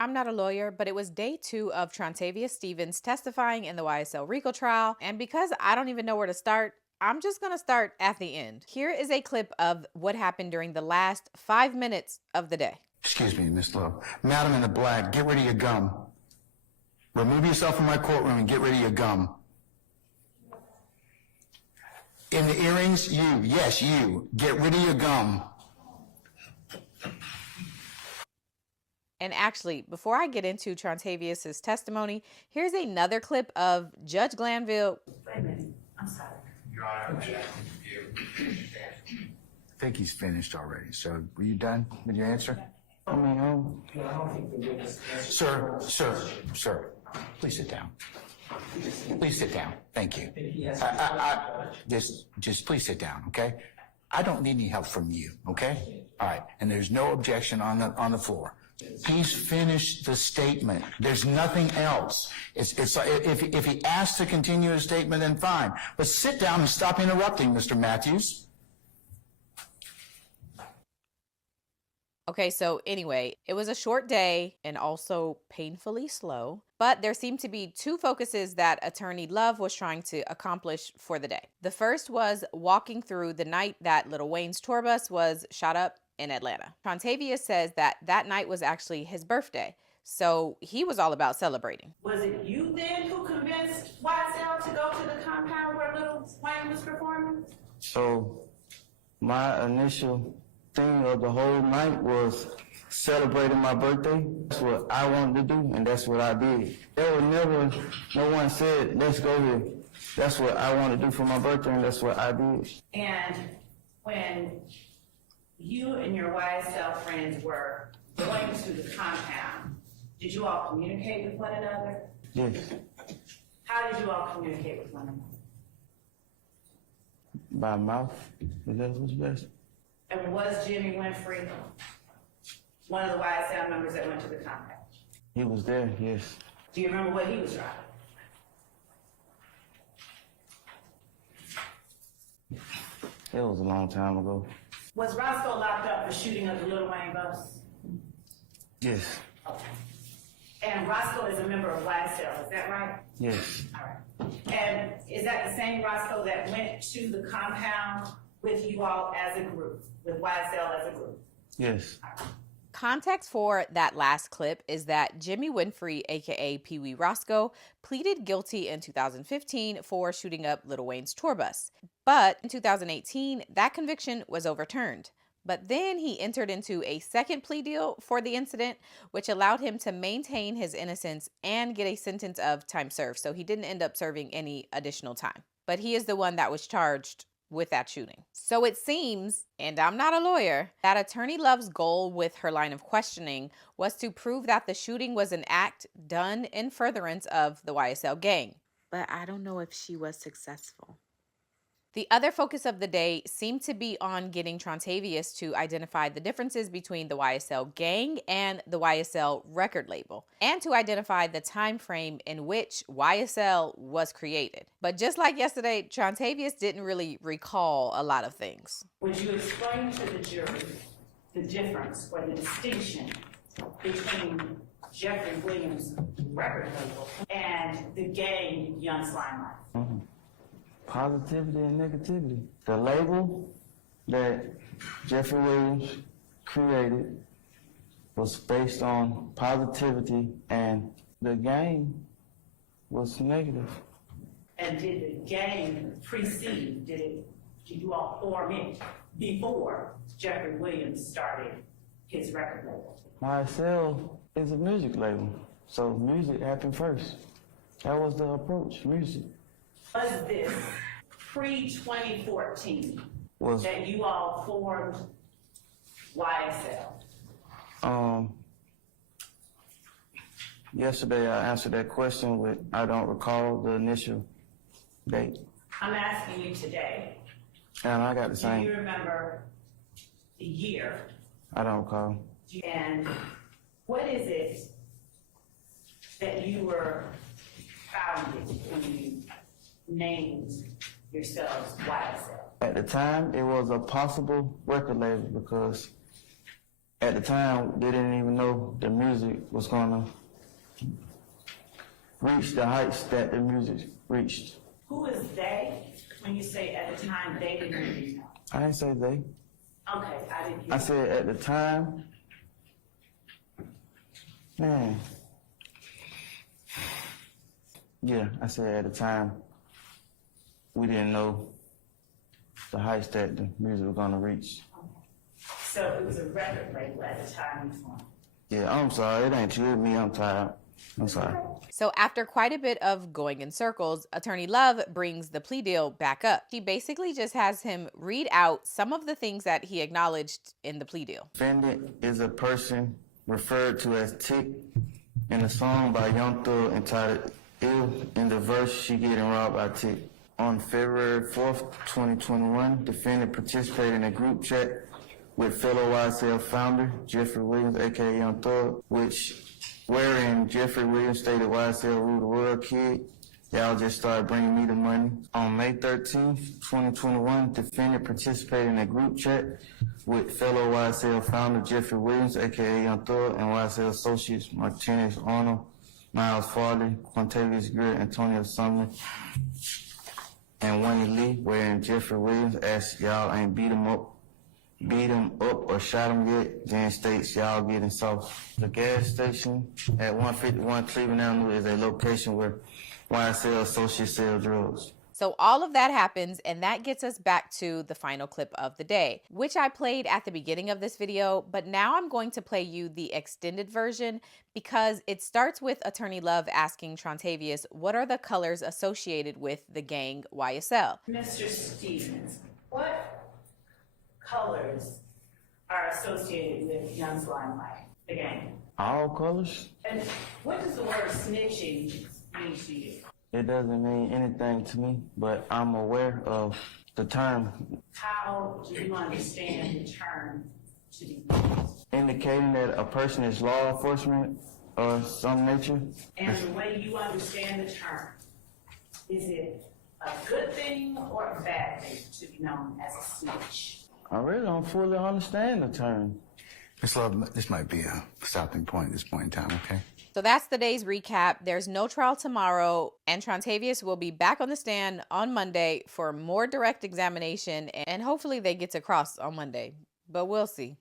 I'm not a lawyer, but it was day 2 of Trontavious Stevens testifying in the YSL Rico trial, and because I don't even know where to start, I'm just gonna start at the end. Here is a clip of what happened during the last 5 minutes of the day. Excuse me, Miss Lowe. Madam in the black, get rid of your gum. Remove yourself from my courtroom and get rid of your gum. In the earrings, you, yes, you, get rid of your gum. And actually, before I get into Trontavious' testimony, here's another clip of Judge Glanville. Wait a minute, I'm sorry. Your Honor, I think he's finished already. So, were you done with your answer? I mean, Sir, please sit down. Please sit down. Thank you. Just please sit down, okay? I don't need any help from you, okay? All right, and there's no objection on the floor. Please finish the statement. There's nothing else. It's like if he asks to continue his statement, then fine. But sit down and stop interrupting, Mr. Matthews. Okay, so anyway, it was a short day and also painfully slow, but there seemed to be 2 focuses that Attorney Love was trying to accomplish for the day. The first was walking through the night that Lil Wayne's tour bus was shot up in Atlanta. Trontavious says that night was actually his birthday, so he was all about celebrating. Was it you then who convinced YSL to go to the compound where Lil Wayne was performing? So my initial thing of the whole night was celebrating my birthday. That's what I wanted to do, and that's what I did. There was never, no one said, let's go here. That's what I wanted to do for my birthday, and that's what I did. And when you and your YSL friends were going to the compound, did you all communicate with one another? Yes. How did you all communicate with one another? By mouth. Is that what's best? And was Jimmy Winfrey one of the YSL members that went to the compound? He was there, yes. Do you remember what he was driving? It was a long time ago. Was Roscoe locked up for shooting up the Lil Wayne bus? Yes. Okay. And Roscoe is a member of YSL, is that right? Yes. All right. And is that the same Roscoe that went to the compound with you all as a group, with YSL as a group? Yes. Context for that last clip is that Jimmy Winfrey, aka Pee Wee Roscoe, pleaded guilty in 2015 for shooting up Lil Wayne's tour bus. But in 2018, that conviction was overturned. But then he entered into a second plea deal for the incident, which allowed him to maintain his innocence and get a sentence of time served. So he didn't end up serving any additional time. But he is the one that was charged with that shooting. So it seems, and I'm not a lawyer, that Attorney Love's goal with her line of questioning was to prove that the shooting was an act done in furtherance of the YSL gang. But I don't know if she was successful. The other focus of the day seemed to be on getting Trontavious to identify the differences between the YSL gang and the YSL record label, and to identify the time frame in which YSL was created. But just like yesterday, Trontavious didn't really recall a lot of things. Would you explain to the jury the difference or the distinction between Jeffrey Williams' record label and the gang Young Slime Life? Mm-hmm. Positivity and negativity. The label that Jeffrey Williams created was based on positivity, and the gang was negative. And did the gang precede, did you all form it before Jeffrey Williams started his record label? YSL is a music label, so music happened first. That was the approach, music. Was this pre-2014 that you all formed YSL? Yesterday I answered that question with, I don't recall the initial date. I'm asking you today. And I got the same. Do you remember the year? I don't recall. And what is it that you were founded when you named yourselves YSL? At the time, it was a possible record label because At the time, they didn't even know the music was gonna reach the heights that the music reached. Who is they? When you say at the time, they didn't really know. I didn't say they. Okay, I didn't hear. I said at the time, man. Yeah, I said at the time, we didn't know the heights that the music was gonna reach. So it was a record label at the time you formed. Yeah, I'm sorry, it ain't you, it's me, I'm tired. I'm sorry. So after quite a bit of going in circles, Attorney Love brings the plea deal back up. She basically just has him read out some of the things that he acknowledged in the plea deal. Defendant is a person referred to as Tick in a song by Young Thug entitled Ill. In the verse, she getting robbed by Tick. On February 4th, 2021, defendant participated in a group chat with fellow YSL founder Jeffrey Williams, aka Young Thug, wherein Jeffrey Williams stated YSL rule the world, kid. Y'all just started bringing me the money. On May 13th, 2021, defendant participated in a group chat with fellow YSL founder Jeffrey Williams, aka Young Thug, and YSL associates Martinez Arnold, Miles Farley, Quintavious Greer, Antonio Sumner, and Winnie Lee, wherein Jeffrey Williams asked y'all ain't beat him up or shot him yet, then states y'all getting soft. The gas station at 151 Cleveland Avenue is a location where YSL associates sell drugs. So all of that happens, and that gets us back to the final clip of the day, which I played at the beginning of this video, but now I'm going to play you the extended version because it starts with Attorney Love asking Trontavious what are the colors associated with the gang YSL. Mr. Stevens, what colors are associated with Young's Limelight, the gang? All colors? And what does the word snitching mean to you? It doesn't mean anything to me, but I'm aware of the term. How do you understand the term to be used? Indicating that a person is law enforcement or some nature. And the way you understand the term, is it a good thing or a bad thing to be known as a snitch? I really don't fully understand the term. Ms. Love, this might be a stopping point at this point in time, okay? So that's the day's recap. There's no trial tomorrow, and Trontavious will be back on the stand on Monday for more direct examination, and hopefully they get to cross on Monday, but we'll see.